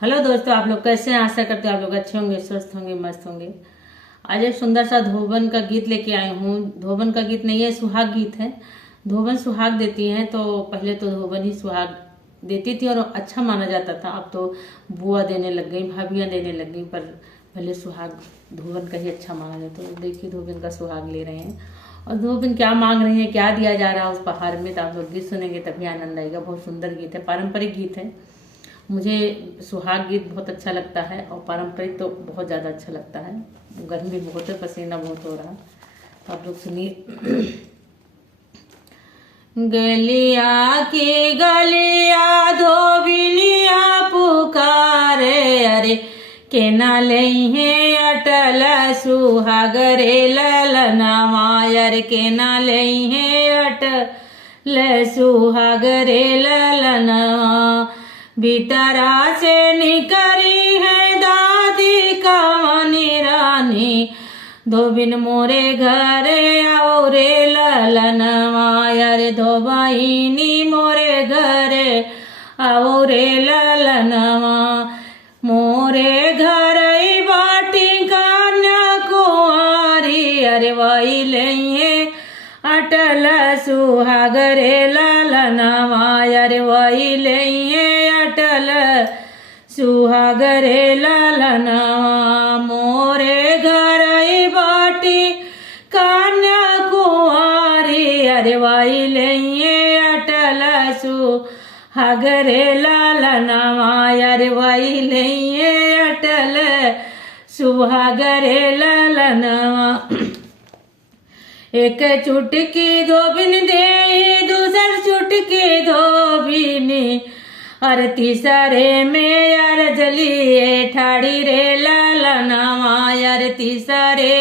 Hello दोस्तों, आप लोग कैसे हैं? आशा करते हैं आप लोग अच्छे होंगे, स्वस्थ होंगे, मस्त होंगे। आज एक सुंदर सा धोबन का गीत लेके आई हूँ। धोबन का गीत नहीं है, सुहाग गीत है। धोबन सुहाग देती हैं, तो पहले तो धोबन ही सुहाग देती थी और अच्छा माना जाता था। अब तो बुआ देने लग गई, भाभियाँ देने लग गई, पर पहले सुहाग धोबन का ही अच्छा माना जाता। तो देखिए धोबन का सुहाग ले रहे हैं और धोबन क्या मांग रही है, क्या दिया जा रहा है उस पहाड़ में। तो आप लोग गीत सुनेंगे तभी आनंद आएगा। बहुत सुंदर गीत है, पारंपरिक गीत है। मुझे सुहाग गीत बहुत अच्छा लगता है और पारंपरिक तो बहुत ज़्यादा अच्छा लगता है। गर्मी बहुत है, पसीना बहुत हो रहा है, तो आप लोग सुनिए। गलिया की गलिया धोबिनिया पुकारे, अरे के ना है अटल सुहागरे ललनावा, अरे के ना है अटल सुहागरे ललनावा। भीतरा से निकरी है दादी कवनी रानी, धोबिन मोरे घरे आओ रे ललनवा, अरे धोबाइनी मोरे घरे आओ रे ललनवा। मोरे घर बाटी कन्या कुंवारी, अरे वही ले अटल सुहागरे ललनवा, अरे वही ले अटल सुहागरे ललनवा। मोरे घर बाटी कन्या कुंवारी, अरे वही ले अटल सुहागरे ललनवा, अरे वही ले अटल सुहागरे ललनवा। एक चुटकी धोबिन दे, दूसर चुटकी धोबिनी, और तीसरे में यार जलिए ठाड़ी रे ललनवा, यार तीसरे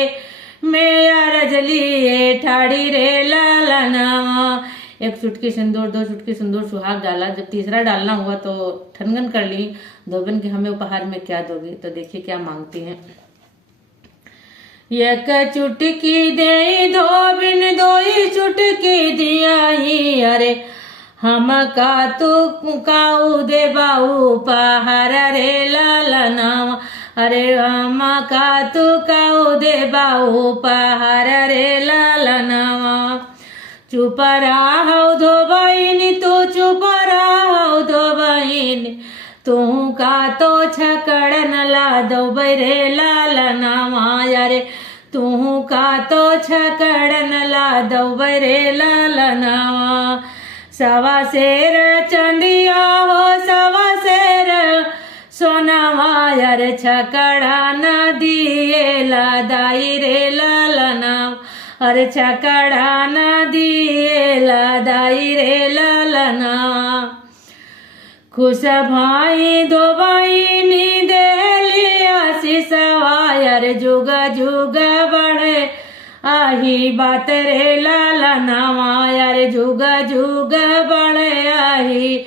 में यार जलिए ठाड़ी रे ललनवा। एक चुटकी सिंदूर, दो चुटकी सिंदूर सुहाग डाला। जब तीसरा डालना हुआ तो ठनगन कर ली धोबिन के, हमें उपहार में क्या दोगी। तो देखिए क्या मांगती हैं। एक चुटकी दे धोबिन, दोई चुटकी दियाई, अरे हम का तू काऊ दे बाऊ पहाड़ रे ललनवा, अरे हम का तू काऊ दे बाऊ पहाड़ रे ललनवा। चुप रहो धोबइनी, तू चुप रहो धोबइनी, तू का तो छकड़ न ला दो रे ललनवा, अरे तू का तो छकड़ न ला दो रे ललनवा। सवा शेर चंदिया हो, सवा शेर सोनावा, अरे छकड़ा न दिए लादाई रे ललनवा, अरे छकड़ा न दिए लादाई रे ललनवा। खुश भाई धोबाइनी देलिया सिसवा, अरे जुग जुग बढ़े आही बात रे ललनवा, अरे जुग जुग बढ़े आही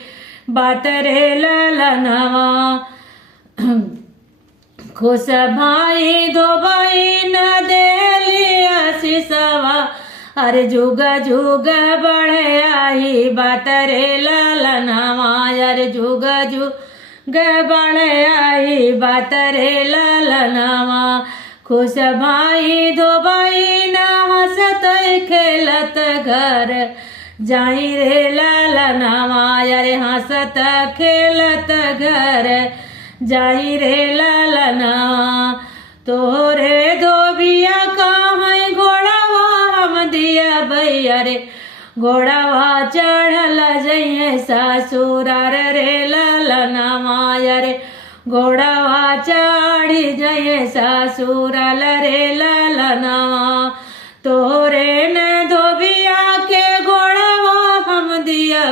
बात रे ललनवा। खुश भाई धोबाइन देलिया सिसवा, अरे जुग जुग बढ़े आई बात रे ललनवा, अरे जुग जुग बढ़े आई बात रे ललनवा। खुश भाई धोबाइन हंसत खेलत घर जाई रे ललनवा, अरे हंसत खेलत घर जाई रे ललनवा। तोरे धोबिया कहाँ घोड़ावा हम दिया भैया रे, घोड़ावा चढ़ल जइए ससुरार रे ललनवा, अरे घोड़ावा चढ़ी जइए ससुराल रे ललनवा। तोरे न धोबिया के घोड़ावा हम दिया,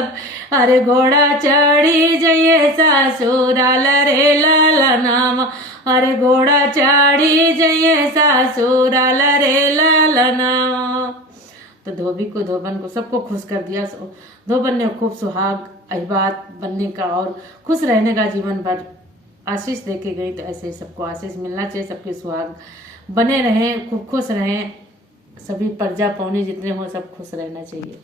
अरे घोड़ा चढ़ी जइए ससुराल रे ललनवा, अरे घोड़ा चढ़ी जइए ससुराल रे ललनवा। तो धोबी को, धोबन को, सबको खुश कर दिया। धोबन ने खूब सुहाग अहिबात बनने का और खुश रहने का जीवन भर आशीष देके गई। तो ऐसे ही सबको आशीष मिलना चाहिए, सबके सुहाग बने रहें, खूब खुश रहें। सभी प्रजा पौनी जितने हों सब खुश रहना चाहिए।